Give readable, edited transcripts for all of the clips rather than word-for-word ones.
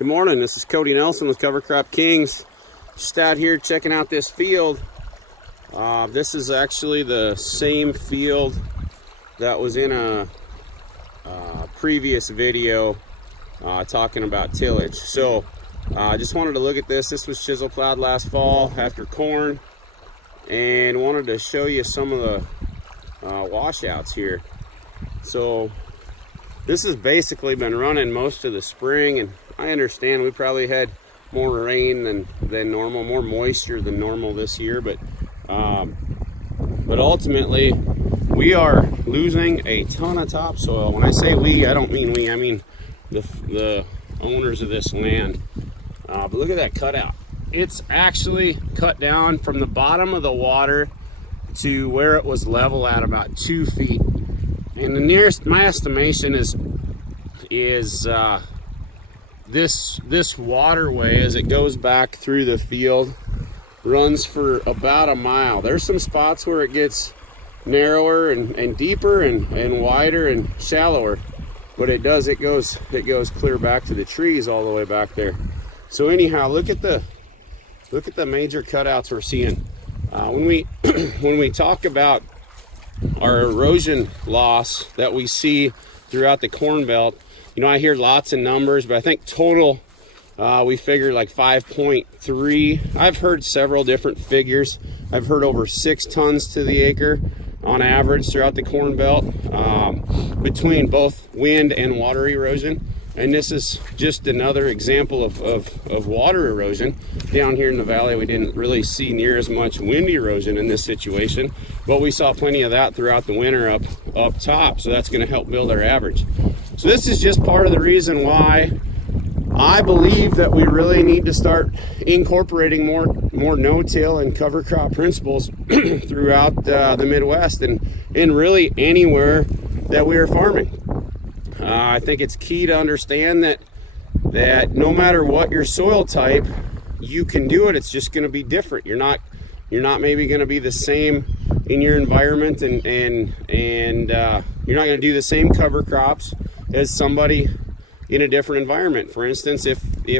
Good morning, this is Cody Nelson with Cover Crop Kings. Just out here checking out this field. This is actually the same field that was in a previous video talking about tillage. So I just wanted to look at this. This was chisel plowed last fall after corn, and wanted to show you some of the washouts here. So this has basically been running most of the spring, and I understand we probably had more rain than normal, more moisture than normal this year, but ultimately we are losing a ton of topsoil. When I say we, I don't mean we, I mean the owners of this land. But look at that cutout. It's actually cut down from the bottom of the water to where it was level at about 2 feet. And the nearest, my estimation is this waterway, as it goes back through the field, runs for about a mile. There's some spots where it gets narrower and deeper and wider and shallower, but it goes clear back to the trees all the way back there. So anyhow, look at the major cutouts we're seeing. When we talk about our erosion loss that we see throughout the Corn Belt, you know, I hear lots of numbers, but I think total we figure like 5.3. I've heard several different figures. I've heard over 6 tons to the acre on average throughout the Corn Belt, between both wind and water erosion. And this is just another example of water erosion. Down here in the valley, we didn't really see near as much wind erosion in this situation, but we saw plenty of that throughout the winter up top, so that's going to help build our average. So this is just part of the reason why I believe that we really need to start incorporating more no-till and cover crop principles throughout the Midwest and really anywhere that we are farming. I think it's key to understand that no matter what your soil type, you can do it. It's just going to be different. You're not maybe going to be the same in your environment, and you're not going to do the same cover crops as somebody in a different environment. For instance, if we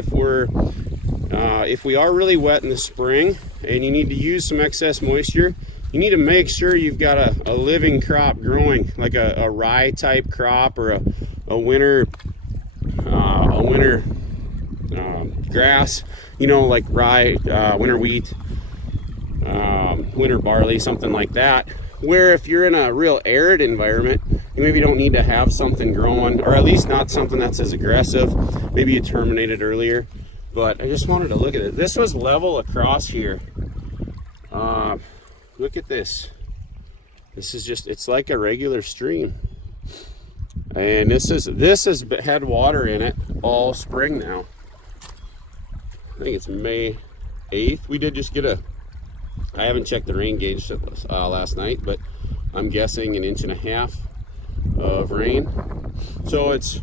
are really wet in the spring and you need to use some excess moisture, you need to make sure you've got a living crop growing, like a rye type crop or a winter grass, you know, like rye, winter wheat, winter barley, something like that. Where if you're in a real arid environment, you maybe don't need to have something growing, or at least not something that's as aggressive. Maybe you terminated earlier, but I just wanted to look at it. This was level across here. Look at this. This is just, it's like a regular stream. And this has had water in it all spring now. I think it's May 8th. We did just get I haven't checked the rain gauge last night, but I'm guessing 1.5 inches of rain. So it's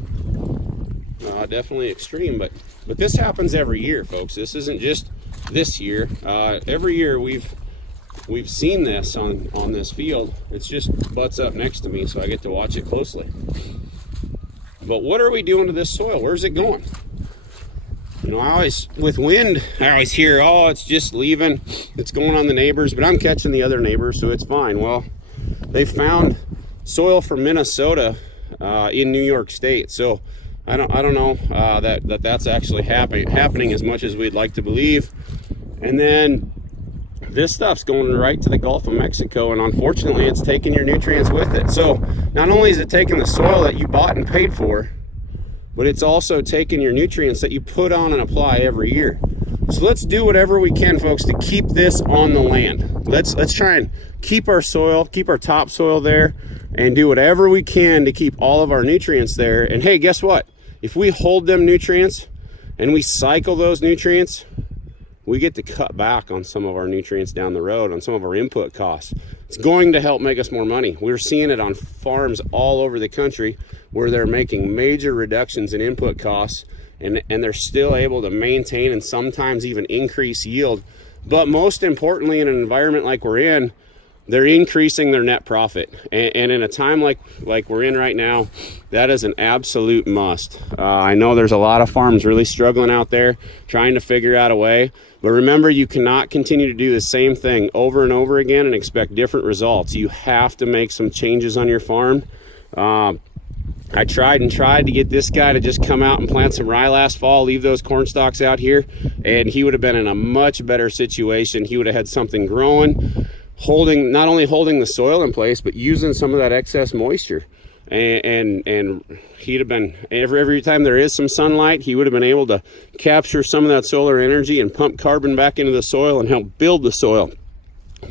definitely extreme, but this happens every year, folks. This isn't just this year. Every year we've seen this on this field. It's just butts up next to me, so I get to watch it closely. But what are we doing to this soil? Where's it going? You know, with wind, I always hear, oh, it's just leaving, it's going on the neighbors, but I'm catching the other neighbors, so it's fine. Well, they found soil from Minnesota in New York State, so I don't know that's actually happening as much as we'd like to believe. And then this stuff's going right to the Gulf of Mexico, and unfortunately it's taking your nutrients with it. So not only is it taking the soil that you bought and paid for, but it's also taking your nutrients that you put on and apply every year. So let's do whatever we can, folks, to keep this on the land. Let's try and keep our soil, keep our topsoil there, and do whatever we can to keep all of our nutrients there. And hey, guess what? If we hold them nutrients and we cycle those nutrients, we get to cut back on some of our nutrients down the road, on some of our input costs. It's going to help make us more money. We're seeing it on farms all over the country where they're making major reductions in input costs, and they're still able to maintain and sometimes even increase yield. But most importantly, in an environment like we're in, they're increasing their net profit. And in a time like we're in right now, that is an absolute must. I know there's a lot of farms really struggling out there trying to figure out a way, but remember, you cannot continue to do the same thing over and over again and expect different results. You have to make some changes on your farm. I tried to get this guy to just come out and plant some rye last fall, leave those corn stalks out here, and he would have been in a much better situation. He would have had something growing, not only holding the soil in place, but using some of that excess moisture. And he'd have been, every time there is some sunlight, he would have been able to capture some of that solar energy and pump carbon back into the soil and help build the soil.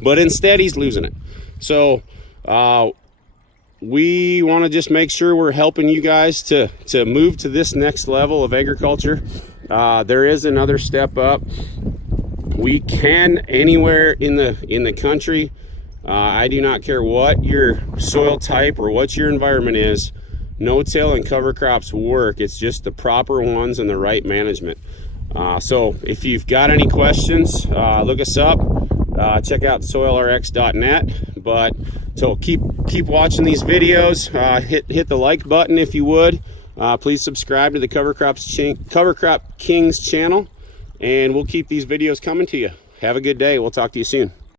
But instead, he's losing it. So we want to just make sure we're helping you guys to move to this next level of agriculture. There is another step up. We can, anywhere in the country, I do not care what your soil type or what your environment is, no-till and cover crops work. It's just the proper ones and the right management. So if you've got any questions, look us up. Check out soilrx.net. But so keep watching these videos. Hit the like button if you would. Please subscribe to the Cover Crop Kings channel, and we'll keep these videos coming to you. Have a good day. We'll talk to you soon.